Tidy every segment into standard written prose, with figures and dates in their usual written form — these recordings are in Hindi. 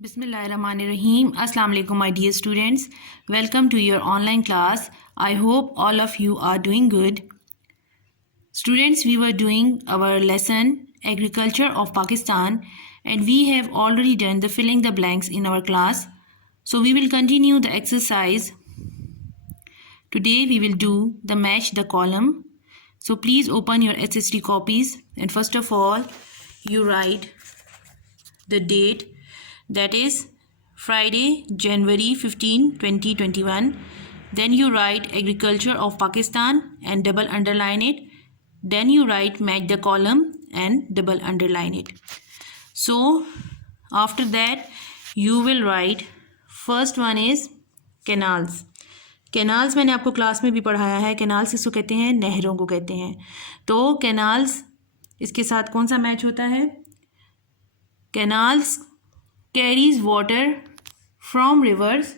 Bismillahirrahmanirrahim. Assalamu alaikum, my dear students. Welcome to your online class. I hope all of you are doing good. Students, we were doing our lesson Agriculture of Pakistan and we have already done the filling the blanks in our class. So we will continue the exercise. Today we will do the match the column. So please open your HSD copies and first of all you write the date, that is Friday, January 15, 2021. Then you write Agriculture of Pakistan and double underline it. Then you write match the column and double underline it. So after that you will write, first one is canals. Canals मैंने आपको क्लास में भी पढ़ाया है. कैनाल्स इसको कहते हैं, नहरों को कहते हैं. तो कैनाल्स इसके साथ कौन सा मैच होता है? Canals carries water from reverse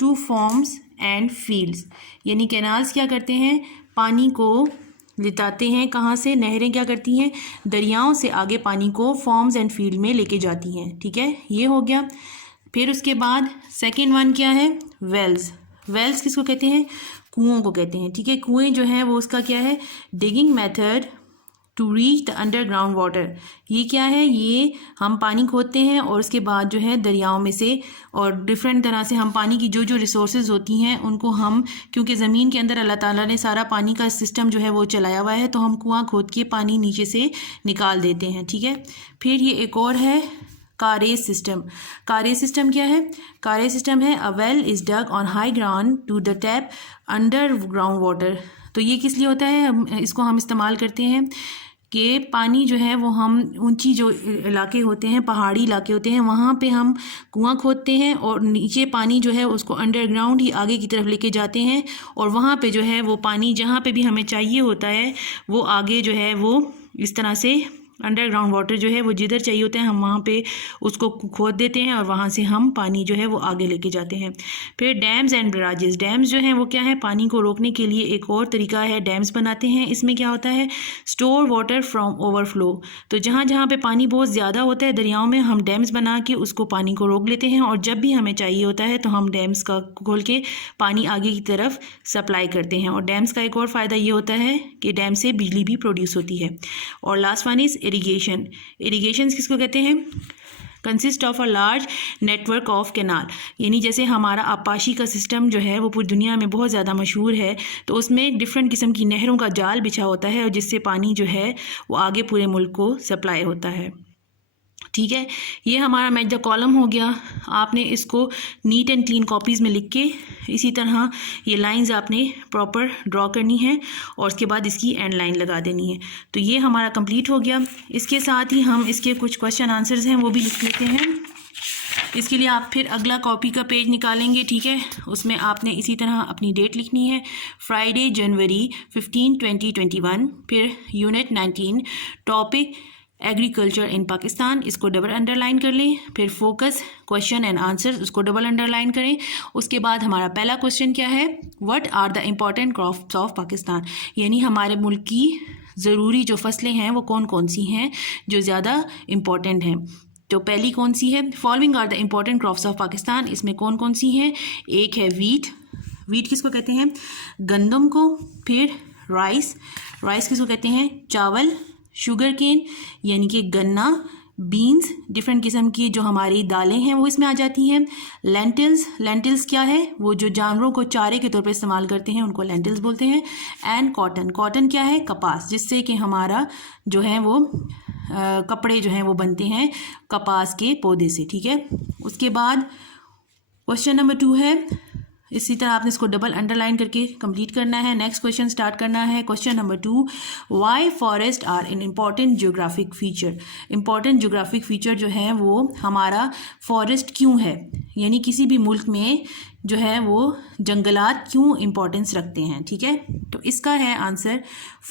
two forms and fields. यानी कैनाल्स क्या करते हैं? पानी को लिताते हैं. कहाँ से? नहरें क्या करती हैं? दरियाओं से आगे पानी को फॉर्म्स एंड फील्ड में लेके जाती हैं. ठीक है, ये हो गया. फिर उसके बाद सेकेंड वन क्या है? वेल्स. वेल्स किसको कहते हैं? कुओं को कहते हैं. ठीक है, कुएं जो हैं वो उसका क्या है? Digging method to reach the underground water. ये क्या है? ये हम पानी खोदते हैं और उसके बाद जो है दरियाओं में से और डिफरेंट तरह से हम पानी की जो जो रिसोर्सेज होती हैं उनको हम, क्योंकि ज़मीन के अंदर अल्लाह ताला ने सारा पानी का सिस्टम जो है वो चलाया हुआ है, तो हम कुआं खोद के पानी नीचे से निकाल देते हैं. ठीक है, फिर ये एक और है कारेज सिस्टम. कारेज सिस्टम क्या है? कारेज सिस्टम है a well is dug on high ground to the tap under ground water. तो ये किस लिए होता है? इसको हम इस्तेमाल करते हैं कि पानी जो है वो हम ऊंची जो इलाके होते हैं, पहाड़ी इलाके होते हैं, वहाँ पे हम कुआं खोदते हैं और नीचे पानी जो है उसको अंडरग्राउंड ही आगे की तरफ लेके जाते हैं और वहाँ पे जो है वो पानी जहाँ पे भी हमें चाहिए होता है वो आगे जो है वो इस तरह से अंडरग्राउंड वाटर जो है वो जिधर चाहिए होता है हम वहाँ पे उसको खोद देते हैं और वहाँ से हम पानी जो है वो आगे लेके जाते हैं. फिर डैम्स एंड बराजेस. डैम्स जो हैं वो क्या है? पानी को रोकने के लिए एक और तरीका है, डैम्स बनाते हैं. इसमें क्या होता है? Store water from overflow. तो जहाँ जहाँ पे पानी बहुत ज़्यादा होता है दरियाओं में, हम डैम्स बना के उसको पानी को रोक लेते हैं और जब भी हमें चाहिए होता है तो हम डैम्स का खोल के पानी आगे की तरफ सप्लाई करते हैं. और डैम्स का एक और फ़ायदा ये होता है कि डैम से बिजली भी प्रोड्यूस होती है. और last one is irrigation. Irrigation किसको कहते हैं? Consist of a large network of canal. यानी जैसे हमारा आपाशी का सिस्टम जो है वो पूरी दुनिया में बहुत ज़्यादा मशहूर है, तो उसमें डिफरेंट किस्म की नहरों का जाल बिछा होता है और जिससे पानी जो है वो आगे पूरे मुल्क को सप्लाई होता है. ठीक है, ये हमारा मैच द कॉलम हो गया. आपने इसको नीट एंड क्लीन कॉपीज़ में लिख के इसी तरह ये लाइंस आपने प्रॉपर ड्रॉ करनी है और उसके बाद इसकी एंड लाइन लगा देनी है. तो ये हमारा कंप्लीट हो गया. इसके साथ ही हम इसके कुछ क्वेश्चन आंसर्स हैं वो भी लिख लेते हैं. इसके लिए आप फिर अगला कॉपी का पेज निकालेंगे. ठीक है, उसमें आपने इसी तरह अपनी डेट लिखनी है, फ्राइडे जनवरी 15, 2021. फिर unit 19 topic agriculture in Pakistan, इसको डबल अंडरलाइन कर लें. फिर फोकस क्वेश्चन एंड आंसर, उसको डबल अंडरलाइन करें. उसके बाद हमारा पहला क्वेश्चन क्या है? What are the important crops of Pakistan. यानी हमारे मुल्क की ज़रूरी जो फसलें हैं वो कौन कौन सी हैं जो ज़्यादा इम्पॉर्टेंट हैं. तो पहली कौन सी है? Following are the important crops of Pakistan. इसमें कौन कौन सी हैं? एक है वीट. वीट किसको कहते हैं? गंदम को. फिर राइस. राइस किसको कहते हैं? चावल. शुगर केन यानी कि गन्ना. बीन्स, डिफरेंट किस्म की जो हमारी दालें हैं वो इसमें आ जाती हैं. लेंटिल्स. लेंटिल्स क्या है? वो जो जानवरों को चारे के तौर पे इस्तेमाल करते हैं उनको लेंटिल्स बोलते हैं. And cotton. कॉटन क्या है? कपास, जिससे कि हमारा जो है वो कपड़े जो हैं वो बनते हैं कपास के पौधे से. ठीक है, उसके बाद क्वेश्चन नंबर 2 है, इसी तरह आपने इसको डबल अंडरलाइन करके कंप्लीट करना है. नेक्स्ट क्वेश्चन स्टार्ट करना है. Question number 2, why forest are an important geographic feature. Important geographic feature जो है वो हमारा फॉरेस्ट क्यों है, यानी किसी भी मुल्क में जो है वो जंगलात क्यों इम्पोर्टेंस रखते हैं. ठीक है, तो इसका है answer,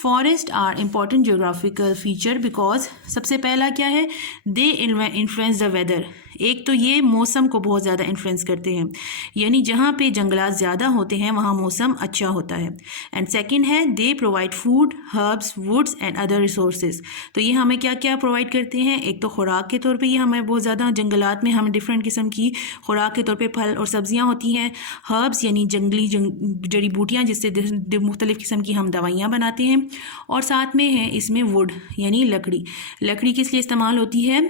forest are important geographical feature because सबसे पहला क्या है? They influence the weather. एक तो ये मौसम को बहुत ज़्यादा इन्फ्लुएंस करते हैं, यानी जहाँ पे जंगलात ज़्यादा होते हैं वहाँ मौसम अच्छा होता है। एंड सेकंड है they provide food, herbs, woods and other resources. तो ये हमें क्या क्या प्रोवाइड करते हैं, एक तो खुराक के तौर पे ये हमें बहुत ज़्यादा जंगलात में हमें डिफरेंट किस्म की खुराक के तौर पे फल और सब्जियाँ होती हैं। हर्ब्स यानी जंगली जड़ी बूटियाँ जिससे मुख्तलिफ़ किस्म की हम दवाइयाँ बनाते हैं। और साथ में है इसमें वुड यानी लकड़ी किस लिए इस्तेमाल होती है,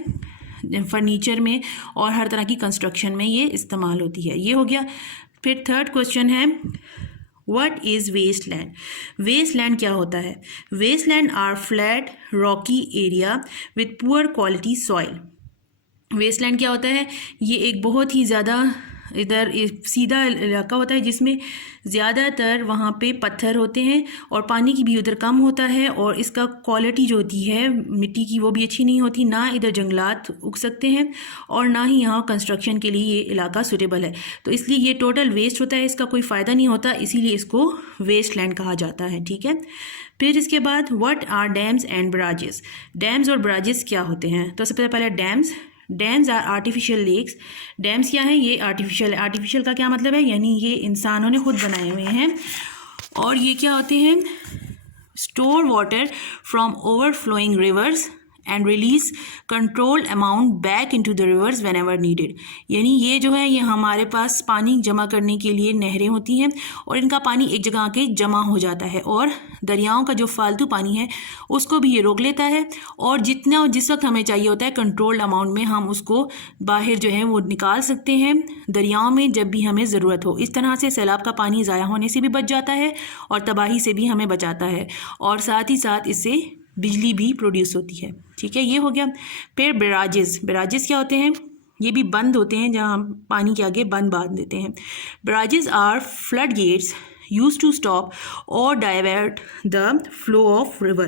फर्नीचर में और हर तरह की कंस्ट्रक्शन में ये इस्तेमाल होती है। ये हो गया। फिर थर्ड क्वेश्चन है what is waste land. Waste land क्या होता है, waste land are flat rocky area with poor quality soil. Waste land क्या होता है, ये एक बहुत ही ज़्यादा इधर सीधा इलाका होता है जिसमें ज़्यादातर वहाँ पे पत्थर होते हैं और पानी की भी उधर कम होता है, और इसका क्वालिटी जो होती है मिट्टी की वो भी अच्छी नहीं होती, ना इधर जंगलात उग सकते हैं और ना ही यहाँ कंस्ट्रक्शन के लिए ये इलाका सूटेबल है। तो इसलिए ये टोटल वेस्ट होता है, इसका कोई फ़ायदा नहीं होता, इसीलिए इसको वेस्ट लैंड कहा जाता है। ठीक है। फिर इसके बाद what are dams and barrages. Dams और बराजेस क्या होते हैं, तो सबसे पहले dams are artificial lakes. Dams क्या है, ये आर्टिफिशियल का क्या मतलब है, यानी ये इंसानों ने खुद बनाए हुए हैं। और ये क्या होते हैं, store water from overflowing reverse and release control amount back into the reverse when ever needed. यानी ये जो है ये हमारे पास पानी जमा करने के लिए नहरें होती हैं और इनका पानी एक जगह आके जमा हो जाता है, और दरियाओं का जो फालतू पानी है उसको भी ये रोक लेता है, और जिस वक्त हमें चाहिए होता है कंट्रोल्ड अमाउंट में हम उसको बाहर जो है वो निकाल सकते हैं दरियाओं में जब भी हमें ज़रूरत हो। इस तरह से सैलाब का पानी ज़ाया होने से भी बच जाता है और तबाही से भी हमें बचाता है, और साथ ही साथ इससे बिजली भी प्रोड्यूस होती है। ठीक है, ये हो गया। फिर बैराजेस क्या होते हैं, ये भी बंद होते हैं जहाँ हम पानी के आगे बंद बांध देते हैं। Barrages are flood gates use to stop or divert the flow of river.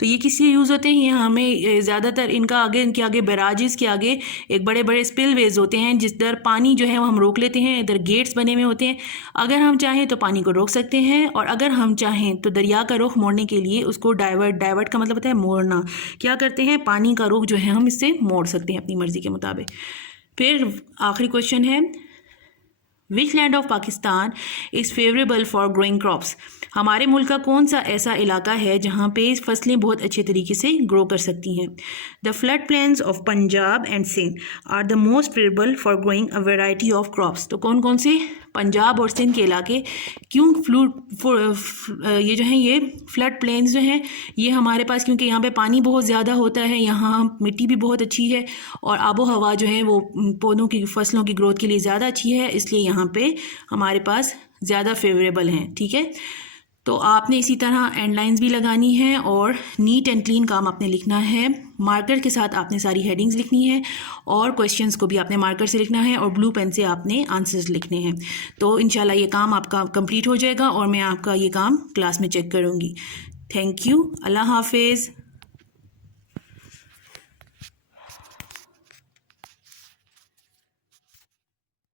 तो ये किस लिए यूज़ होते हैं, ये हमें ज़्यादातर इनके आगे बैराजेस के आगे एक बड़े बड़े स्पिलवेज होते हैं जिस दर पानी जो है वो हम रोक लेते हैं। इधर गेट्स बने हुए होते हैं, अगर हम चाहें तो पानी को रोक सकते हैं, और अगर हम चाहें तो दरिया का रुख मोड़ने के लिए उसको डाइवर्ट का मतलब होता है मोड़ना, क्या करते हैं पानी का रुख जो है हम इससे मोड़ सकते हैं अपनी मर्ज़ी के मुताबिक। फिर आखिरी क्वेश्चन है which land of Pakistan is favourable for growing crops. हमारे मुल्क का कौन सा ऐसा इलाका है जहाँ पे फसलें बहुत अच्छे तरीके से ग्रो कर सकती हैं। The flood plains of Punjab and Sindh are the most favourable for growing a variety of crops. तो कौन कौन से पंजाब और सिंध के इलाके क्यों ये जो हैं ये फ्लड प्लेन्स जो हैं ये हमारे पास, क्योंकि यहाँ पे पानी बहुत ज़्यादा होता है, यहाँ मिट्टी भी बहुत अच्छी है और आबो हवा जो है वो पौधों की फसलों की ग्रोथ के लिए ज़्यादा अच्छी है, इसलिए यहाँ पे हमारे पास ज़्यादा फेवरेबल हैं। ठीक है, तो आपने इसी तरह एंड लाइन्स भी लगानी है और नीट एंड क्लीन काम आपने लिखना है। मार्कर के साथ आपने सारी हेडिंग्स लिखनी है और क्वेश्चंस को भी आपने मार्कर से लिखना है और ब्लू पेन से आपने आंसर्स लिखने हैं। तो इंशाल्लाह ये काम आपका कंप्लीट हो जाएगा और मैं आपका ये काम क्लास में चेक करूँगी। थैंक यू, अल्लाह हाफिज़।